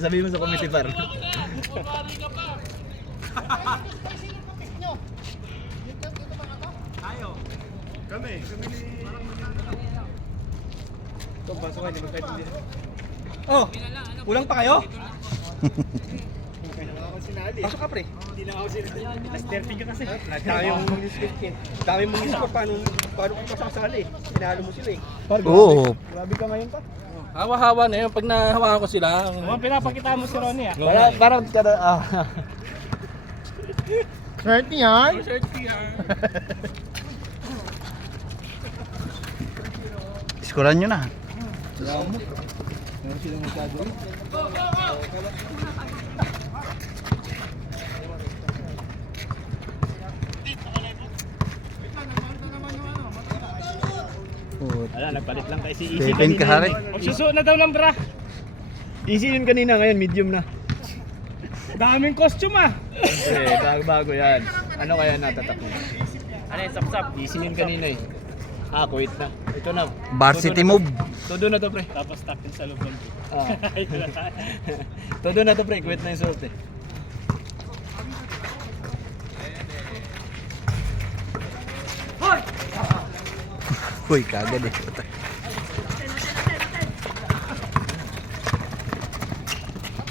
Sabi mo sa committee par. Kami ni... Ito, pasok ka, hindi magkaintindi. Oh, kulang pa kayo? Ako sinali. Pasok ka pre. Hindi na ako sinali. Mas 30 ka kasi. Dami mong score. Paano kung pasasali? Pinalo mo sila eh. Oo. Grabe ka ngayon pa. Hawa-hawa na yun. Pag nahawakan ko sila. Pinapakita mo si Ronnie ah. Parang kada Shirt yan? Iskuran nyo na. meron silang magkagawin. Wala, nagpalit lang tayo si Easy Pipin ka hari. Magsusuot na daw ng bra. Easy yun kanina, ngayon medium na. Daming costume ah. Bago yan. Ano kaya natatak mo? Ano yung sap-sap? Easy yun kanina eh. Wait na. Ito na. Varsity move. Todo na to pre. Tapos takin sa loob ng Ito na tayo. Todo na to pre, quit na yung suot eh. Uy, kagad eh.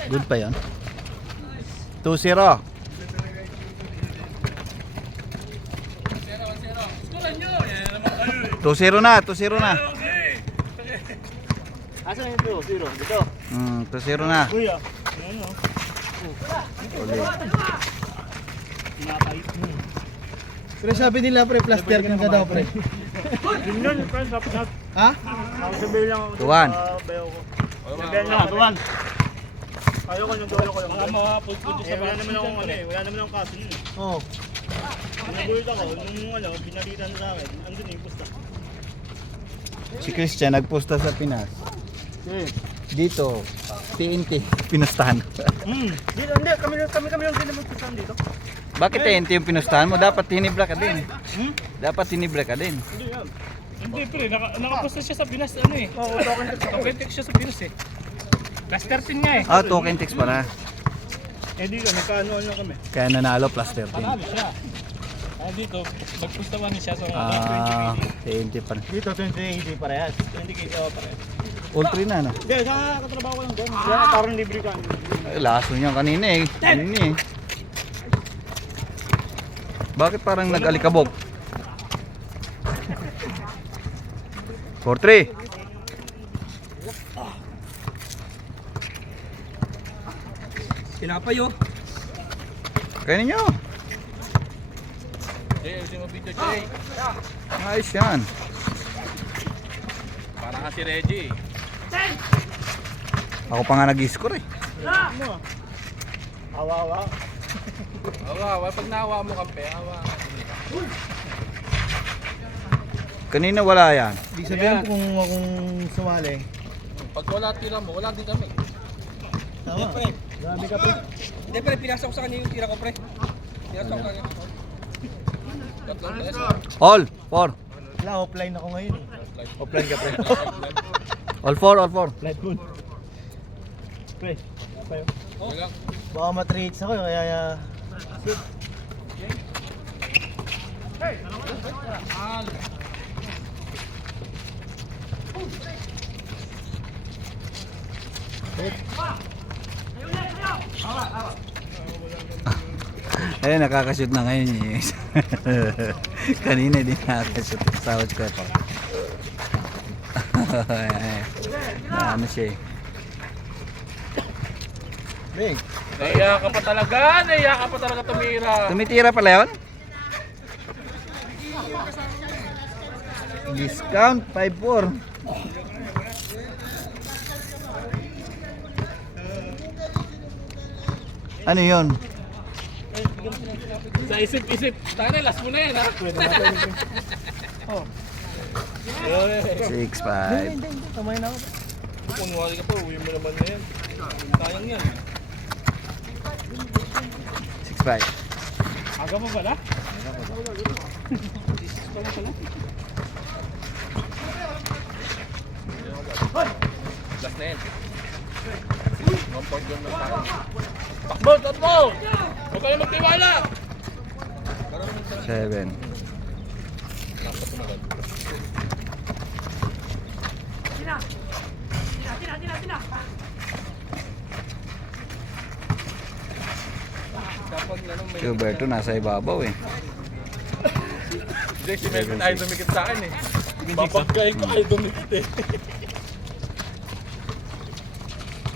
Good pa yan. 2-0. 2-0 na, 2-0 na. Asan yung 2-0? Dito. 2-0 na. Kuya. Ayan o. Uli. Pero sabi nila pre, plaster ka daw pre. Yun yun, friends. Dapat Ha? ako sabihin lang ako. Tuwan. Bayo ko. Sabihin lang ako. Tuwan. Ayaw ko yung dulo ko lang. Wala naman akong ano eh. Wala naman akong kaso yun eh. Oo. Nagulit ako. Nung binalitan sa akin. Andun yung pusta. Si Christian nagposta sa Pinas. Dito, TNT, pinustahan. Dito, hindi. Kami lang din naman pustahan dito. Bakit TNT yung pinustahan mo? Dapat tinibla ka din. Dapat tinibla ka din. Hindi yan. Hindi pre, nakaposta siya sa Pinas ano eh. Oo, token text siya sa Pinas eh. Plus 13 nga eh. Token text pala. Eh di ka, nagkaano lang kami. Kaya nanalo plus 13. Panalo siya. Dito, magpustawan siya sa TNT pa rin. Dito 20 parehas. 20k parehas. All 3 na, no? Hindi, sa katrabaho ko lang doon. Parang libre ka. Ay, laso niya kanina eh. Kanina eh. Bakit parang nag-alikabok? 4-3. Tinapay oh. Kainin nyo. Ayos yan. Parang nga si Reggie. Ako pa nga nag-score eh. Awa-awa. Awa, pag naawa mo kampe, awa. Kanina wala yan. Di sabihin kung akong sumali. Pag wala tira mo, wala din kami. Tama. Grabe ka pre. Hindi pre, pinasok ko sa kanya yung tira ko pre. Pinasok ko kanya. Tatlong beses. All 4. Wala, offline ako ngayon eh. Offline ka pre. All 4, all 4. Flight mood. Pre, tayo. Wala. Baka matrihits ako kaya... Ayun, nakakashoot na ngayon eh. Kanina din nakakashoot sa South Court. Ano siya eh. Big. Naiya ka pa talaga tumira. Tumitira pala yun? Discount 5-4. Ano yun? Sa isip-isip. Tara, last mo na yan ha. 6-5. Kamay na ako. Kunwari ka pa, uwi mo naman na yan. Sayang yan. 6-5. Aga mo pala? Last na yan. Support yun ng tayo. Takbo! Takbo! Huwag kayo magtiwala! 7. Dapat tumagal. Si Roberto nasa ibabaw eh. Hindi, si Melvin ay dumikit sa akin eh. Babagkain ko ay dumikit eh.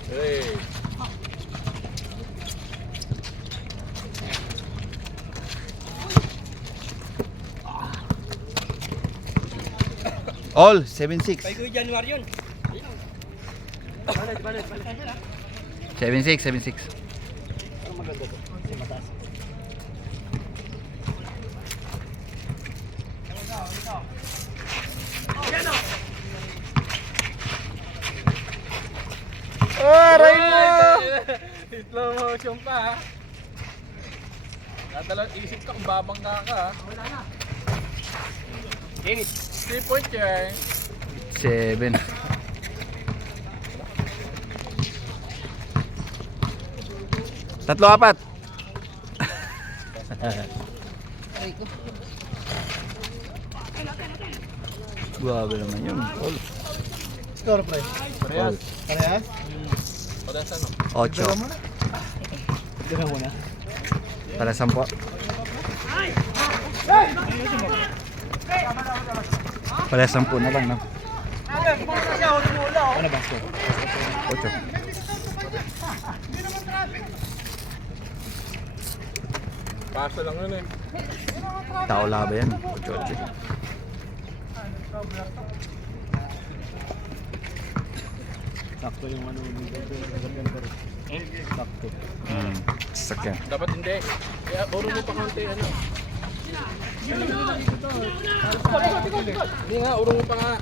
Hey. All 7-6. Kuya January yun. 7-6, 7-6. Aray mo! Slow motion pa ha. Nadala isip ka kung babangga ka ha. Wala na. 3 point yan. 7. Tatlo, apat. Grabe naman yun. All. Score, pre. All. Parehas? Padas ano? 8. Dira mo na. Para 10. Para 10 na lang, no? Ano ba score? 8. Paso lang yun eh. Tao laba yan. 8. Sakto yung ano. Sakto. Sakyan. Dapat hindi. Kaya buro mo pa konti ano. Hindi nga, urong mo pa nga.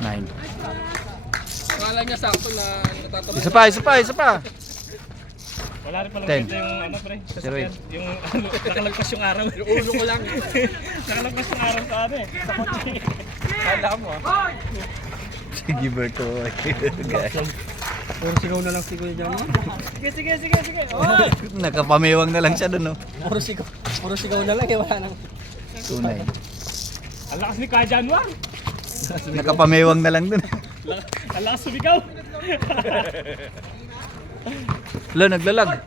9. Akala niya sakto na natatabas. Isa pa. Wala rin pala 10. maganda yung ano pre. 08. Yung ano, nakalagpas yung araw. Yung ulo ko lang. Nakalagpas yung araw sa ano eh. Sa kotse. Kala mo ah. Sige, Berto. Puro sigaw na lang si Kuya Johnny. Sige. Oh! Nakapamiwang na lang siya dun, no? Puro sigaw na lang eh. Wala nang. 2-9. Ang lakas ni Kuya January. Nakapamiwang na lang dun. Ang lakas sumigaw. Lo, naglalag.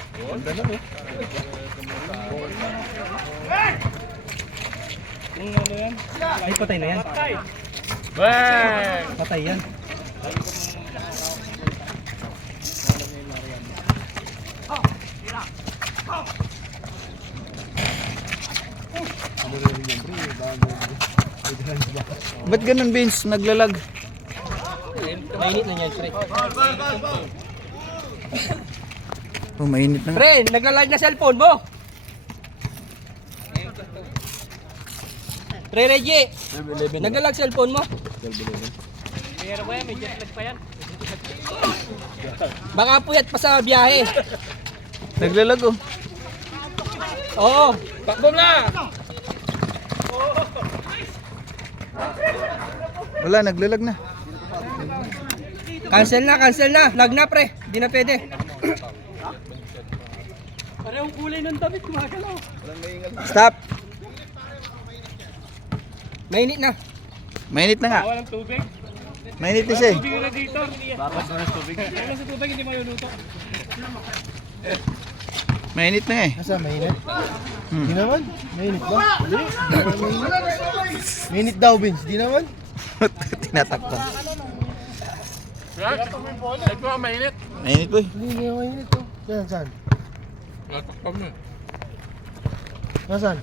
Yung ano yan? Ay, patay na yan. Bang! Patay yan. Ba't ganun, Vince? Naglalag. Mainit na yan, pre. Oh, mainit na nga. Pre, nagla-live na cellphone mo. Pre, Reggie. Nagla-live cellphone mo. Meron ba yan? May jet lag pa yan. Baka puyat pa sa biyahe. Naglalag, oh. Oo. Takbo na! Wala, naglalag na. Cancel na. Lag na, pre. Di na pwede. Parehong kulay ng damit, kumagalaw. Stop. Mainit na. Mainit na nga. Walang tubig. Mainit na siya, eh. Tubig na dito. Bakit na ng tubig? Wala sa tubig, hindi maluluto. Mainit na nga, eh. Asa, mainit? Di naman. Mainit ba? Hindi. Mainit daw, Vince. Di naman. Tinatakpan. Kaya, ito ang mainit. Mainit, boy. Hindi naman mainit to. Saan? Natakpan mo. Nasaan?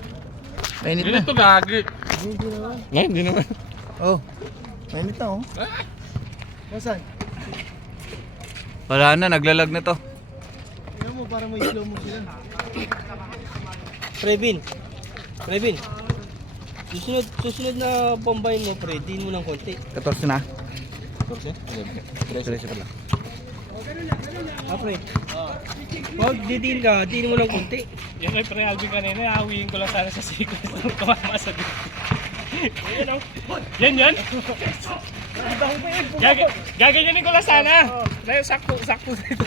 Mainit Hindi na. ito gagi. Hindi naman. Hindi naman. Oh. Mainit na, oh. Nasaan? Wala na, naglalag na to. Tingnan mo, para may slow mo sila. Previn. Susunod na bombayin mo, pre. Diin mo ng konti. 14 na. 13 pala. pre. Huwag didiin ka, diin mo ng konti. Yan ay pre Alvin kanina, hawiin ko lang sana sa sikot. Tumama sa dito. Yan o. Yan. Gaganyanin ko lang sana. Dahil sakto dito.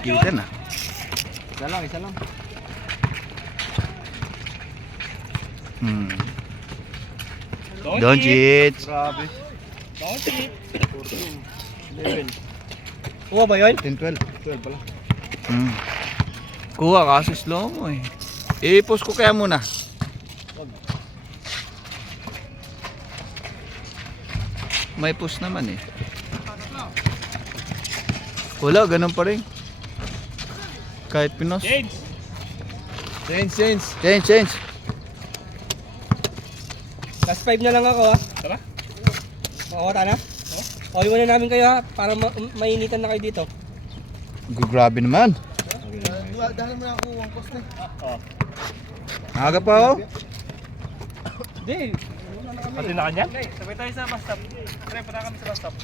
Kita na. Isa lang. Doncic. Grabe. Doncic. 11. Kuha ba yun? 10-12. 12 pala. Kuha kasi slow mo eh. I-post ko kaya muna. May post naman eh. Wala, ganun pa rin. Kahit pinos. Change. Change. Last 5 na lang ako ha. Tara. Makakota na? O, iwanan namin kayo ha, para mainitan na kayo dito. Grabe naman. Dahil mo na ako ang post na. Aga pa oh. Hindi. Pati na kanya? Sabay tayo sa bus stop. Pre, punta kami sa bus stop.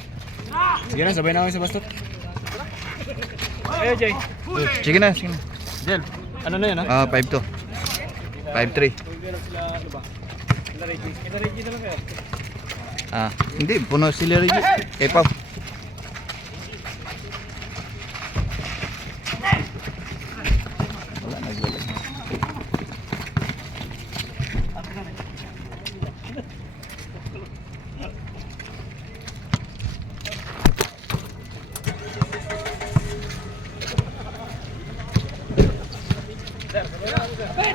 Sige na, sabay na kami sa bastot. Ayo, Jay. Sige na. Jel, ano na yun ha? 5-2. 5-3. Kita Reggie na lang kayo. Hindi, puno sila rin. Pau. Wala, naglalag.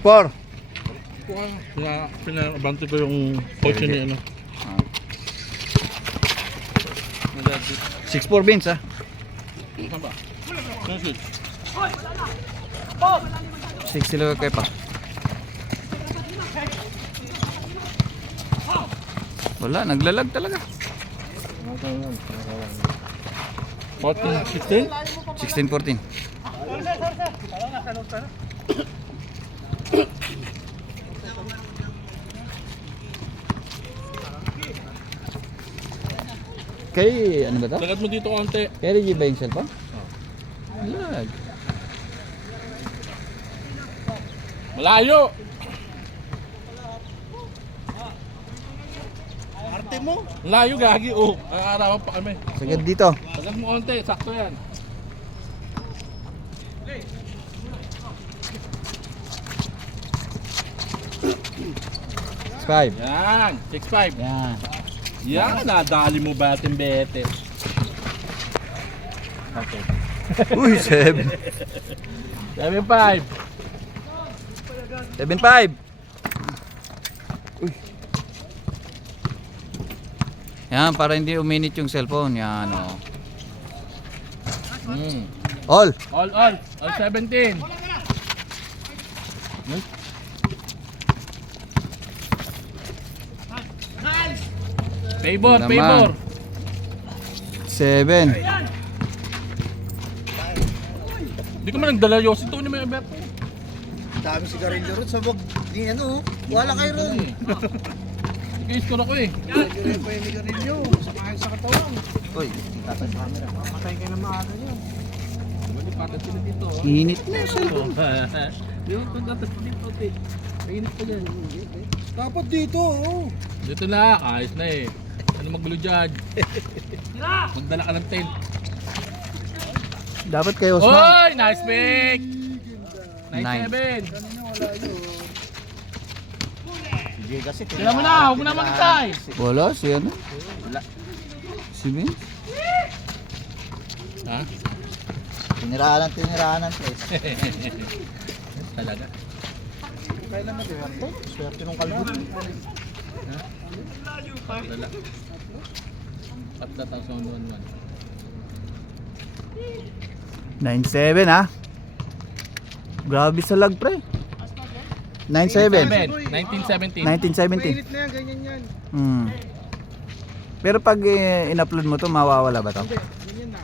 Four. Pinabante ko yung coach ni ano. 6-4 Vince ah. Saan ba? Saan shoot? 6 sila kay pa. Wala, naglalag talaga. 14, 16? 16-14. Kay ano ba to? Lagat mo dito konti. Kay Reggie ba yung cellphone? Lag. Malayo! Arte mo. Malayo gagi. Oh, arawan pa kami. Sagad dito. Lagat mo konti. Sakto yan. Five. Yan. 6-5. Yan. Yan. Nadali mo ba ating bete? Uy, 7. 7-5. 7-5. Uy. Yan, para hindi uminit yung cellphone. Yan, oh. All. All. All 17. Favor, Naman. favor. 7. Hindi ko man nagdala Yossi. Ito niyo may bet. Dami sigarilyo ron sa wag. Di ano, wala kayo ron. Nag-i-score ako eh. Sigarilyo pa yung sigarilyo. Sakahin sa katawan. Uy, Tatay sa camera. Matay kayo ng maaga niyo. Hindi patat sila dito. init na yung cellphone. Di ba pagkatas dito? Kainit pa dyan. Dapat dito, oh. Dito na, ayos na eh. Ano magulo dyan? Magdala ka ng tent. Dapat kayo, Osman. Oy! Nice pick! 9-7. Sige kasi. Sila mo na, huwag mo na magkatay. Wala, si ano? Si Vince? Ha? Tiniraan ng place. Talaga. Kailan na swerte? Swerte nung kalbut. Dala. Patla 1,111. 9-7 ah. Grabe sa lag pre. 9-7. 1917. 19-17. na yan, ganyan yan. Pero pag in-upload mo to, mawawala ba to?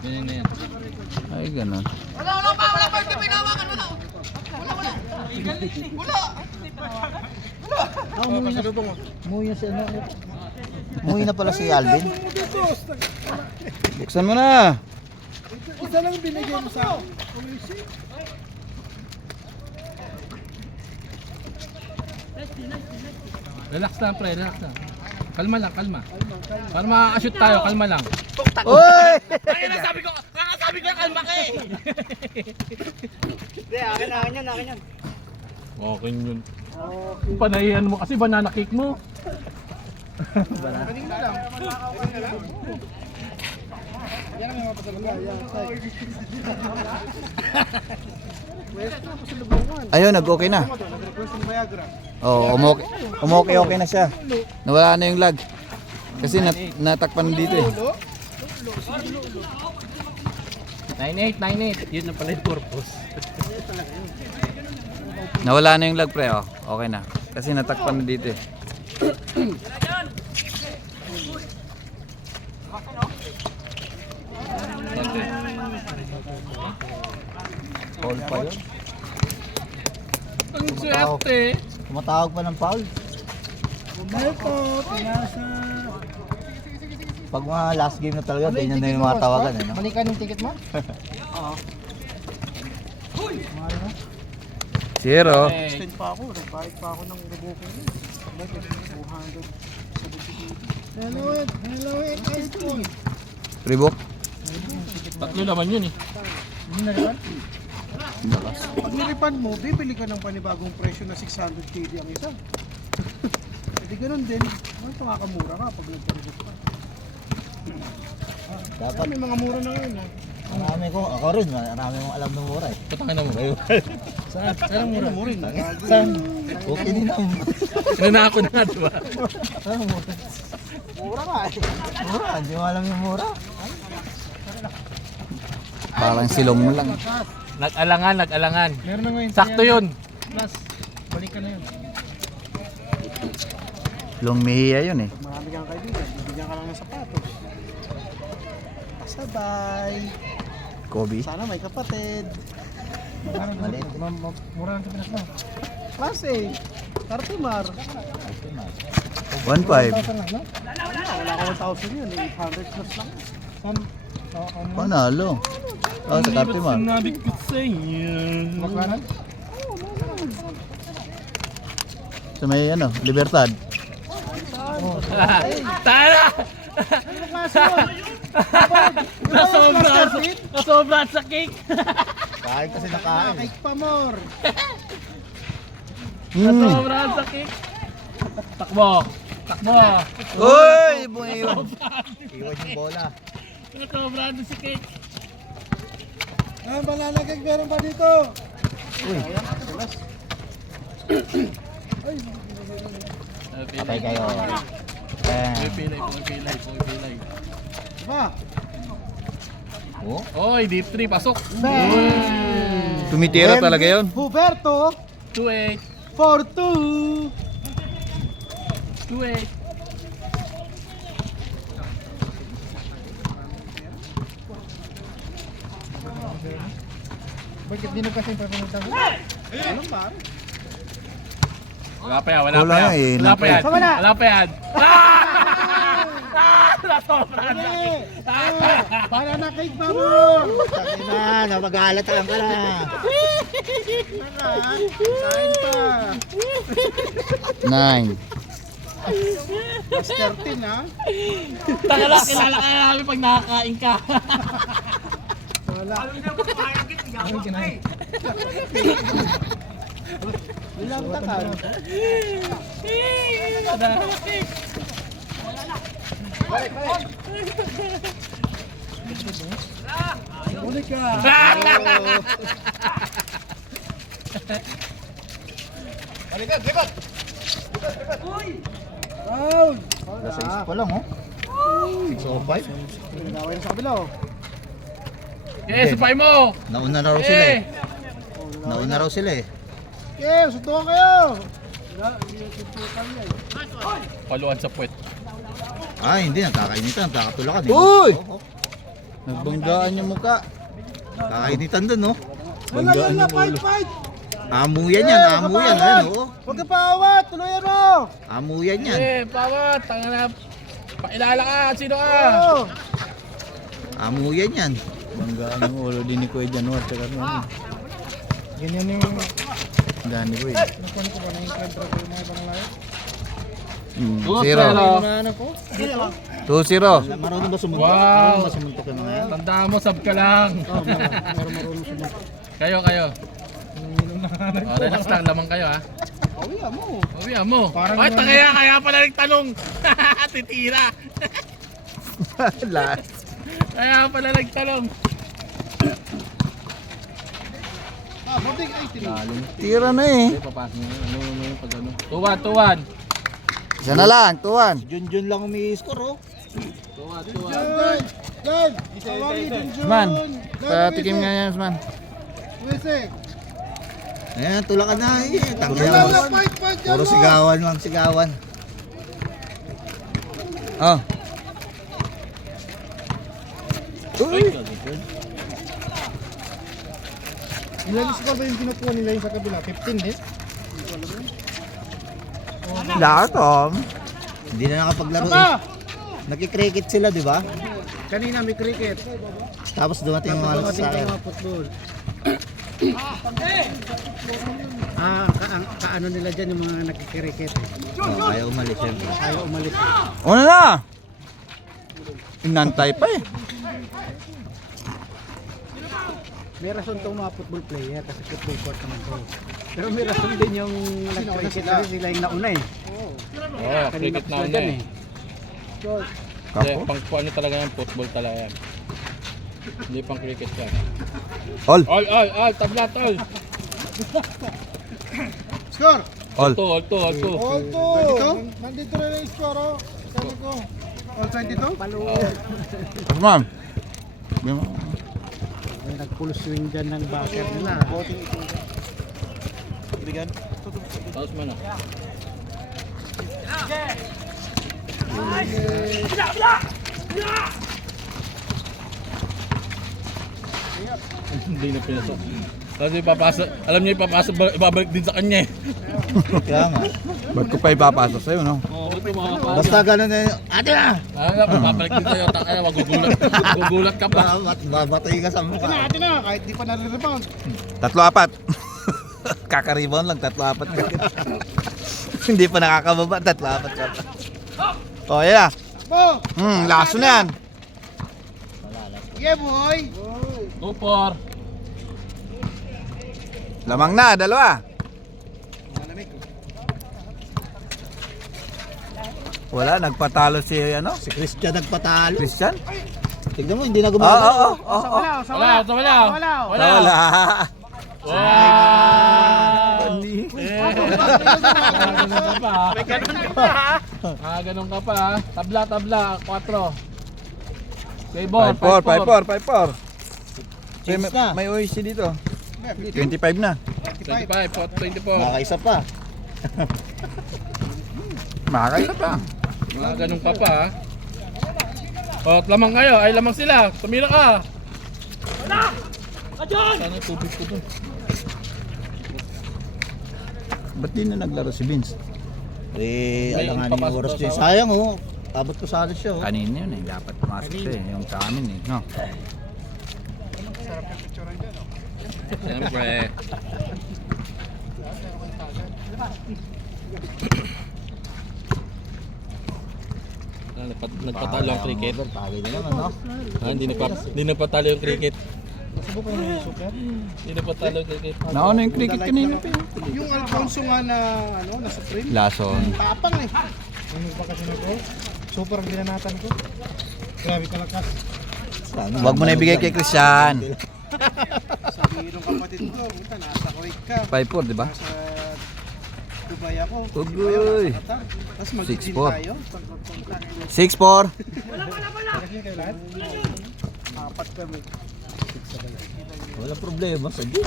Ganyan na yan. Ay, ganun. Umuwi na pala si Alvin. Buksan mo na. Isa lang binigay mo sa akin. Relax lang pre, relax lang. Kalma lang, kalma. Para makakashoot tayo, kalma lang. Uy! Ay, nasabi ko kalma ka eh. Hindi, akin yan, akin yan. Okay yun. Yung panahiyan mo kasi banana cake mo. Kanina lang. Yan ang mga pasalubong. Ayun, nag-okay na. Nag-request ng Viagra. Oo, okay na siya. Nawala na yung lag. Kasi natakpan dito eh. 98. Yun na pala yung purpose. Nawala na yung lag pre, oh. Okay na. Kasi natakpan na dito eh. Foul pa yun. Ang swerte. Tumatawag pa ng foul. Ito, pinasa. Pag mga last game na talaga, ganyan na yung mga tawagan eh. No? Balikan yung ticket mo? Zero. Extend pa ako, nagbayad pa ako ng reboking yun. Bakit? 200. Hello, ice cream. Reebok. Tatlo naman yun eh. Pag nilipan mo, bibili ka ng panibagong presyo na 600 KD ang isa. Hindi ganun din. Ito nga kamura ka pag nagpa-rebook ka. Dapat. May mga mura na ngayon. Marami ko, ako rin, marami kong alam ng mura eh. Patangin na mo. Saan ang mura mo rin? Saan? Okay din ang Nanako na nga, diba? Mura ka eh. mura. Hindi mo alam yung mura. Parang silong mo lang. Nag-alangan. Meron na ngayon. Sakto yun. Plus, balikan na yun. Long Mejia yun eh. Pag marami kang kaibigan, bibigyan ka lang ng sapatos. Pasabay. Kobe. Sana may kapatid. Maliit. Mura ng Pinas mo. Klase. Kartimar. 1.5. Wala ka 1,000 yun. 800 plus lang. Panalo. Oh, sa Kartimar. Sinabi ko sa iyo. Baklaran? Sa may ano, Libertad. Tara! Nasobra sa cake. Kain kasi nakain. Cake pa more. Nasobra sa cake. Takbo. Uy! Iwan yung bola. Nasobra sa cake. Ah, banana cake meron pa dito. Uy. Patay kayo. Pilay. Diba? Oh. Oy, deep 3, pasok. Tumitira talaga yun. Huberto 2-8. 4-2. 2-8. Bakit di kasi yung papunta mo? Anong ba? Wala pa yan. Wala eh, Wala pa yan. Sama na. Wala pa yan. Nasobra sa cake. Para na cake pa more. Sabi na, mag-aalata lang ka na. Kain pa. 9. Plus 13 ha. Takala, kilala ka namin pag nakakain ka. Wala. Ilang takal? Uli ka. Out. Nasa 6 pa lang oh. 6.05. Pinagawin sa kabila oh. Eh, supay mo. Nauna na raw sila eh. Nauna raw sila eh. Okay, suntukan kayo. Paluan sa puwet. Ah, hindi. Nakakainitan. Nakakatulakan eh. Uy! Nagbanggaan yung muka. Kakainitan dun no. Wala, Banggaan yung ulo. fight! Amo yan yan, amo yan. Ayan, oh. Huwag ka paawat, tuloyan mo! Amo yan yan. Pawat, tanga na. Pakilala ka, sino ka? Oo! Amo yan yan. Banggaan yung ulo din ni Kuya Januar. Tsaka ano. Ganyan yung... Gani ko eh. Nakuha ko ba na yung kontra ko yung mga ibang layo? 2-0. 2-0. Marunong ba sumuntok? Wow. Marunong ba sumuntok yung mga yan? Tandaan mo, sub ka lang. Marunong sila. Kayo. Relax lang, lamang kayo ha. Awiya mo! Uwi mo. Parang Ay, ganun. kaya pala nagtanong. Titira. Last. Kaya pala nagtanong. Ah, matig ay tinalo. Tira na eh. Papasok mo. Ano yung pag ano? Tuwan. Isa na lang, 2-1. Junjun lang umi-score, oh. Tuwan. Jan! Jan! Tawagin din Jun! Usman, Jan, patikim nga yan, Usman. Wese! Ayan, tulakan na eh. Tanggal Wala na. na fight pa dyan Puro mo! sigawan lang, sigawan. Oh. Uy. Ilan score ba yung kinukuha nila yung sa kabila? 15 din? Latom. Hindi na nakapaglaro Saka! eh. Nagki-cricket sila, di ba? Kanina may cricket. Tapos dumating yung mga soccer. football. Kaano nila dyan yung mga nagkikriket. Oh, ayaw umalis syempre. Ayaw umalis. Una na. Inantay pa eh. May rason itong mga football player kasi football court naman to. Pero may rason din yung nag-cricket kasi sila yung nauna eh. Oh, cricket na una eh. Hindi, Kapo. pang ano talaga yan, football talaga yan. Hindi pang cricket yan. All. All, tabla, tol. Score! All. All two. All 22? Nandito na yung score oh. Sabi ko. All 22? Usman. May nag-full swing dyan ng backer nila. Tapos mo na. Hindi na pinasok. Kasi papasok, alam niya ipapasok, ibabalik din sa kanya eh. Kaya nga. Ba't ko pa ipapasok sa'yo, no? Oo, ito mga kapatid. Basta ganun na yun. Ate na! Babalik din sa'yo, takaya, magugulat ka pa. Babatay ka sa mukha. Ate na, kahit di pa nare-rebound. 3-4. Kaka-rebound lang, 3-4 ka. Hindi pa nakakababa, 3-4 ka pa. Oh, yeah. Bo! Laso na yan. Yeah boy! Go for. Lamang na, 2. Wala, nagpatalo si ano? Si Christian nagpatalo. Christian? Tignan mo, hindi na Oo, gumagana. oo, oo. Wala. Wala. Wow! Bandi. Ganun ka pa ha. Tabla, 4. Okay, ball, 5-4. Change na. May OIC dito. 25 na. 25, 24. Nakaisa pa. Makakaisa pa. Ganun ka pa ha. O, lamang kayo. Ay, lamang sila. Tumira ka. Sana tubig ko dun. Ba't di na naglaro si Vince? Eh, alangan yung papasok oras daw din. sa- Sayang oh. Abot ko sana siya oh. Kanina yun eh. Dapat pumasok siya eh. Yung sa amin eh. No? Siyempre. Nagpatalo ang cricket. Tagay na naman no. Hindi napatalo yung cricket. Hindi napatalo yung cricket. Nauna yung cricket kanina pa eh. Yung Alfonso nga na ano, na Supreme. Lason. Tapang eh. Ano ba kasi na ko? Super ang ginanatan ko. Grabe kalakas. Sana. Huwag mo na ibigay kay Christian. Sabi ng kapatid ko, kita nasa Kuwait ka. 5-4, di ba? Sa Dubai ako. Sa Ugoy. Dubai ako, nasa Qatar. Tapos mag-gym 6-4. tayo. 6-4. Kasi kayo lahat? Apat kami. Wala problema sa gym.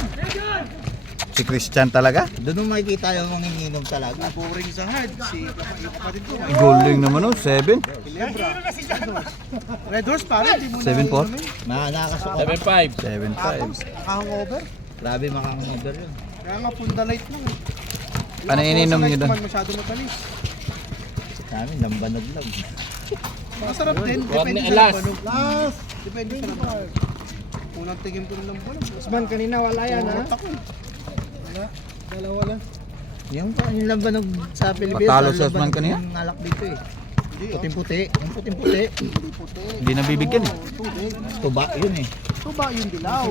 Si Christian talaga. Doon mo makikita yung manginginom talaga. Boring sa hard. Yung kapatid ko. Golding naman oh, 7. Kilebra. Red Horse pare, di mo na 7-4. inumin. Nakakasok. 7-5. 7-5. Nakahang over. Grabe makakangover yun. Kaya nga Punda Light lang eh. Yung Ano Aqua ininom sa niyo Light doon? naman, masyado matalis. Sa amin, lambanog lang. Masarap din, Huwag depende ni sa alas. lambanog. Last! Depende sa lambanog. Unang tingin ko ng lambanog. Usman, kanina wala yan ha? Wala, dalawa lang. Yung lambanog sa Pilipinas. Patalo ang si Osman lambanog kanina? ng alak dito eh. Hindi Puting-puti. Yung puting-puti. Hindi puti. Hindi nabibigyan eh. Tubig. Tuba yun eh. Tuba yung dilaw.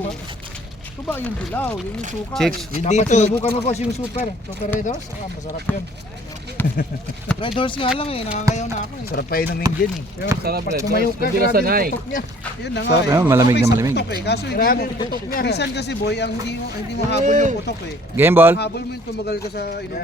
Tuba yung dilaw, yun yung suka. Chicks, eh. Yun Dapat dito. sinubukan mo boss yung super. Super Red Horse? Ah, masarap yun. Red Horse nga lang eh, nangangayaw na ako eh. Sarap pa inumin dyan eh. Sarap red. Tumayo ka, Hindi na grabe yung sanay. putok niya. Yun na nga Sarap eh. yun, malamig Okay na sa malamig. putok eh, kaso hindi mo putok niya. Minsan kasi boy, ang hindi mo habol yung putok eh. Game ball. Habol mo yung tumagal ka sa inom.